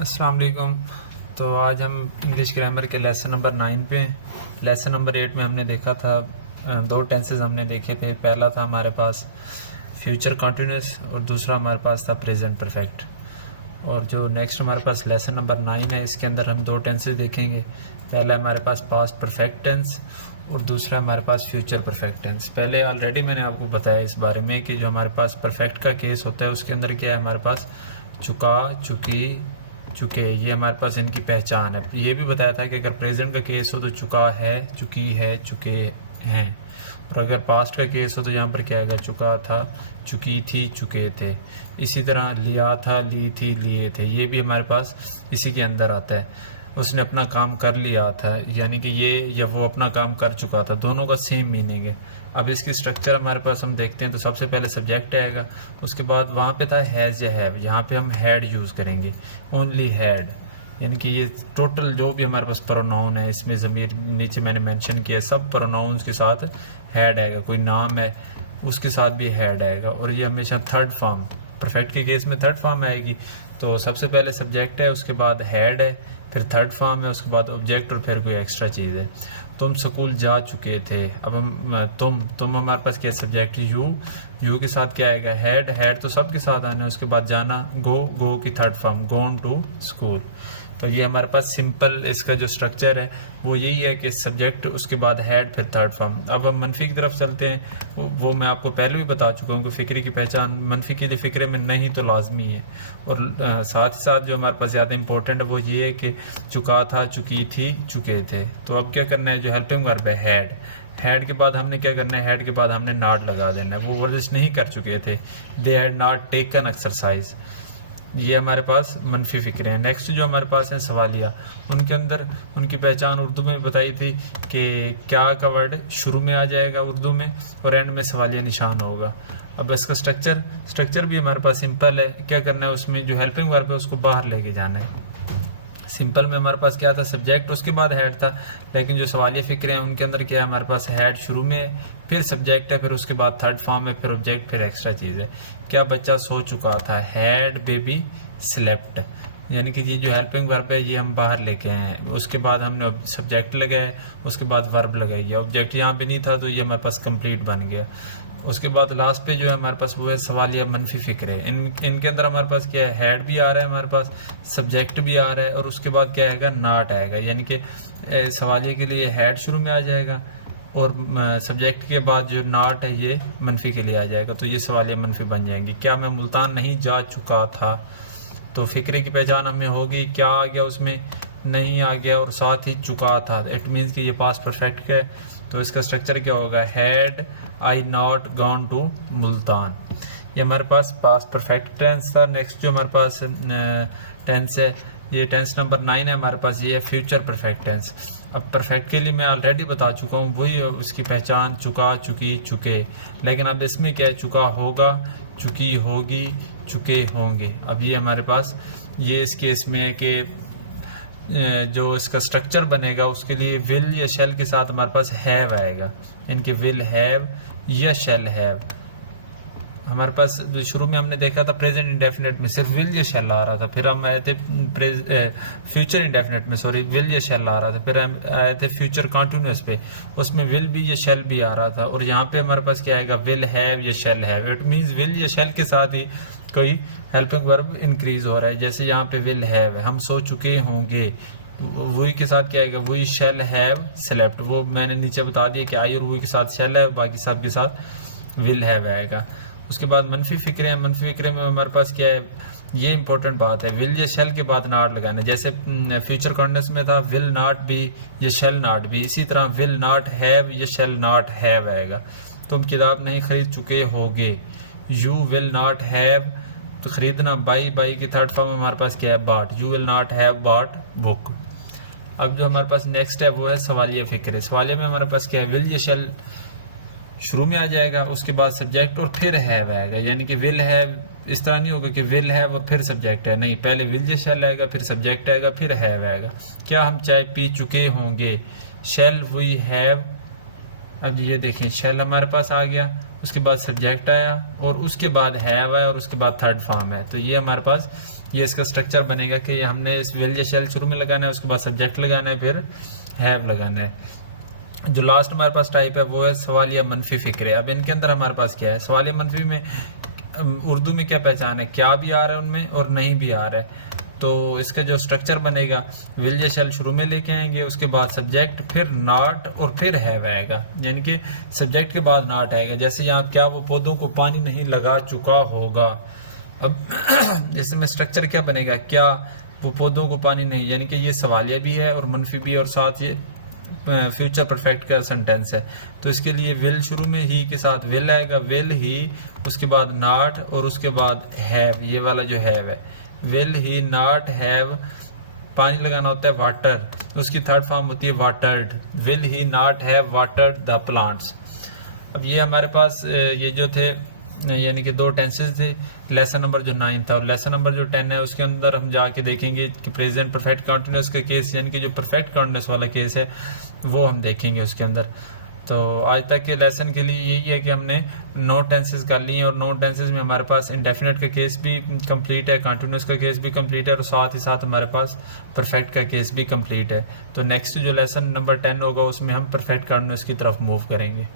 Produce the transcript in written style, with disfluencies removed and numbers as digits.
अस्सलाम वालेकुम। तो आज हम इंग्लिश ग्रामर के लेसन नंबर 9 पे हैं। लेसन नंबर 8 में हमने देखा था दो टेंसेस हमने देखे थे। पहला था हमारे पास फ्यूचर कंटिन्यूस और दूसरा हमारे पास था प्रेजेंट परफेक्ट। और जो नेक्स्ट हमारे पास लेसन नंबर 9 है, इसके अंदर हम दो टेंसेस देखेंगे। पहला हमारे पास पास्ट परफेक्ट टेंस और दूसरा हमारे पास फ्यूचर परफेक्ट टेंस। पहले ऑलरेडी मैंने आपको बताया इस बारे में कि जो हमारे पास परफेक्ट का केस होता है उसके अंदर क्या है, हमारे पास चुका, चुकी, चुके, ये हमारे पास इनकी पहचान है। ये भी बताया था कि अगर प्रेजेंट का केस हो तो चुका है, चुकी है, चुके हैं। और अगर पास्ट का केस हो तो यहाँ पर क्या आएगा, चुका था, चुकी थी, चुके थे। इसी तरह लिया था, ली थी, लिए थे, ये भी हमारे पास इसी के अंदर आता है। उसने अपना काम कर लिया था, यानी कि ये या वो अपना काम कर चुका था, दोनों का सेम मीनिंग है। अब इसकी स्ट्रक्चर हमारे पास हम देखते हैं तो सबसे पहले सब्जेक्ट आएगा, उसके बाद वहाँ पे था हैज़ या हैव, यहाँ पे हम हैड यूज़ करेंगे, ओनली हैड। यानी कि ये टोटल जो भी हमारे पास प्रोनाउन है, इसमें ज़मीर नीचे मैंने मेंशन किया, सब प्रोनाउंस के साथ हैड आएगा। कोई नाम है उसके साथ भी हैड आएगा। और ये हमेशा थर्ड फॉर्म, परफेक्ट के केस में थर्ड फॉर्म आएगी। तो सबसे पहले सब्जेक्ट है, उसके बाद हैड है, फिर थर्ड फॉर्म है, उसके बाद ऑब्जेक्ट और फिर कोई एक्स्ट्रा चीज़ है। तुम स्कूल जा चुके थे। अब हम तुम हमारे पास क्या सब्जेक्ट, यू के साथ क्या आएगा, हैड तो सबके साथ आना है। उसके बाद जाना, गो की third form, gone to school. तो ये हमारे पास सिंपल इसका जो स्ट्रक्चर है वो यही है कि सब्जेक्ट, उसके बाद हैड, फिर थर्ड फॉर्म। अब हम मनफी की तरफ चलते हैं। वो मैं आपको पहले भी बता चुका हूँ कि फ़िक्रे की पहचान मनफी के लिए फ़िक्रे में नहीं तो लाजमी है। और साथ ही साथ जो हमारे पास ज़्यादा इंपॉर्टेंट है वो ये है कि चुका था, चुकी थी, चुके थे। तो अब क्या करना है, जो हेल्पिंग वर्ब है हैड के बाद हमने क्या करना है, हैड के बाद हमने नॉट लगा देना है। वो वर्जिश नहीं कर चुके थे, they had not taken exercise. ये हमारे पास मनफी फ़िक्रे हैं। नेक्स्ट जो हमारे पास है सवालिया, उनके अंदर उनकी पहचान उर्दू में बताई थी कि क्या का वर्ड शुरू में आ जाएगा उर्दू में और एंड में सवालिया निशान होगा। अब इसका स्ट्रक्चर भी हमारे पास सिंपल है। क्या करना है, उसमें जो हेल्पिंग वर्ब है उसको बाहर लेके जाना है। सिंपल में हमारे पास क्या था, सब्जेक्ट, उसके बाद हैड था। लेकिन जो सवालिया फ़िक्रे हैं उनके अंदर क्या है, हमारे पास हैड शुरू में है, फिर सब्जेक्ट है, फिर उसके बाद थर्ड फॉर्म है, फिर ऑब्जेक्ट, फिर एक्स्ट्रा चीज़ है। क्या बच्चा सो चुका था, हैड बेबी स्लेप्ट। यानी कि ये जो हेल्पिंग वर्ब है ये हम बाहर लेके आए हैं। उसके बाद हमने सब्जेक्ट लगाया, उसके बाद वर्ब लगाई, ऑब्जेक्ट यहाँ पे नहीं था तो ये हमारे पास कंप्लीट बन गया। उसके बाद लास्ट पे जो है हमारे पास वो है सवालिया मनफी फ़िक्रे। इनके अंदर हमारे पास क्या है, हैड भी आ रहा है, हमारे पास सब्जेक्ट भी आ रहा है, और उसके बाद क्या आएगा, नॉट आएगा। यानी कि सवालिया के लिए हैड शुरू में आ जाएगा और सब्जेक्ट के बाद जो नॉट है ये मनफी के लिए आ जाएगा। तो ये सवालिया मनफी बन जाएंगी। क्या मैं मुल्तान नहीं जा चुका था, तो फ़िक्रे की पहचान हमें होगी, क्या आ गया उसमें, नहीं आ गया, और साथ ही चुका था। इट मीन्स कि ये पास्ट परफेक्ट का है। तो इसका स्ट्रक्चर क्या होगा, had I not gone to Multan. ये हमारे पास पास्ट परफेक्ट टेंस था। नेक्स्ट जो हमारे पास टेंस है, ये टेंस नंबर 9 है हमारे पास, ये है फ्यूचर परफेक्ट टेंस। अब परफेक्ट के लिए मैं ऑलरेडी बता चुका हूँ, वही उसकी पहचान चुका, चुकी, चुके। लेकिन अब इसमें क्या है, चुका होगा, चुकी होगी, चुके होंगे। अब ये हमारे पास ये इस केस में है कि जो इसका स्ट्रक्चर बनेगा उसके लिए विल या शेल के साथ हमारे पास हैव आएगा। इनके विल हैव या शेल हैव। हमारे पास शुरू में हमने देखा था प्रेजेंट इंडेफिनेट में सिर्फ विल या शेल आ रहा था, फिर हम आए थे फ्यूचर इंडेफिनेट में, सॉरी, विल या शेल आ रहा था, फिर हम आए थे फ्यूचर कॉन्टिन्यूस पे, उसमें विल भी या शेल भी आ रहा था। और यहाँ पे हमारे पास क्या आएगा, विल हैव या shall have. It means will या शेल के साथ ही कोई हेल्पिंग वर्ब इंक्रीज हो रहा है। जैसे यहाँ पे विल हैव है, हम सो चुके होंगे, वही के साथ क्या आएगा, वही शेल हैव स्लेप्ट। वो मैंने नीचे बता दिया कि आई और वही के साथ शेल है, बाकी सब के साथ विल हैव आएगा। उसके बाद मनफी फ़िक्रे हैं। मनफी फ़िक्रे में हमारे पास क्या है, ये इंपॉर्टेंट बात है, विल या शेल के बाद नॉट लगाना। जैसे फ्यूचर कॉन्टिन्यूस में था विल नॉट बी या शेल नॉट बी, इसी तरह विल नॉट हैव या शेल नॉट हैव आएगा। तुम किताब नहीं खरीद चुके होगे, यू विल नॉट हैव, तो खरीदना, बाई की थर्ड फॉर्म हमारे पास क्या है, bought, you will not have bought book. अब जो हमारे पास नेक्स्ट है वो है सवालिया फ़िक्रे। सवालिया में हमारे पास क्या है, विल या शेल शुरू में आ जाएगा, उसके बाद सब्जेक्ट और फिर हैव आएगा। यानी कि विल हैव इस तरह नहीं होगा कि विल हैव और फिर सब्जेक्ट है, नहीं, पहले विल या शेल आएगा, फिर सब्जेक्ट आएगा, फिर हैव आएगा। क्या हम चाय पी चुके होंगे, शेल वी हैव। अब ये देखें, शेल हमारे पास आ गया, उसके बाद सब्जेक्ट आया और उसके बाद हैव आया और उसके बाद थर्ड फॉर्म है। तो ये हमारे पास ये इसका स्ट्रक्चर बनेगा कि हमने इस विल या शैल शुरू में लगाना है, उसके बाद सब्जेक्ट लगाना है, फिर हैव लगाना है। जो लास्ट हमारे पास टाइप है वो है सवालिया मनफी फिक्रे। अब इनके अंदर हमारे पास क्या है, सवालिया मनफी में उर्दू में क्या पहचान है, क्या भी आ रहा है उनमें और नहीं भी आ रहा है। तो इसका जो स्ट्रक्चर बनेगा, विल या शैल शुरू में लेके आएंगे, उसके बाद सब्जेक्ट, फिर नॉट और फिर हैव आएगा, यानी कि सब्जेक्ट के बाद नॉट आएगा। जैसे यहाँ क्या वो पौधों को पानी नहीं लगा चुका होगा। अब इसमें स्ट्रक्चर क्या बनेगा, क्या वो पौधों को पानी नहीं, यानी कि ये सवालिया भी है और मनफी भी है और साथ ये फ्यूचर परफेक्ट का सेंटेंस है। तो इसके लिए विल शुरू में ही के साथ विल आएगा, विल ही, उसके बाद नॉट और उसके बाद हैव, ये वाला जो हैव है, विल ही नॉट हैव पानी लगाना होता है वाटर, उसकी थर्ड फॉर्म होती है watered, will he not have watered the plants. अब ये हमारे पास ये जो थे यानी कि 2 टेंसेस थे। लेसन नंबर जो 9 था और लेसन नंबर जो 10 है उसके अंदर हम जाके देखेंगे कि प्रेजेंट परफेक्ट कंटीन्यूअस का केस, यानी कि जो परफेक्ट कंटीन्यूअस वाला केस है वो हम देखेंगे उसके अंदर। तो आज तक के लेसन के लिए यही है कि हमने 9 टेंसेस कर लिए और 9 टेंसेस में हमारे पास इंडेफिनिट का केस भी कंप्लीट है, कंटीन्यूअस का केस भी कंप्लीट है और साथ ही साथ हमारे पास परफेक्ट का केस भी कंप्लीट है। तो नेक्स्ट जो लेसन नंबर 10 होगा उसमें हम परफेक्ट कंटीन्यूअस की तरफ मूव करेंगे।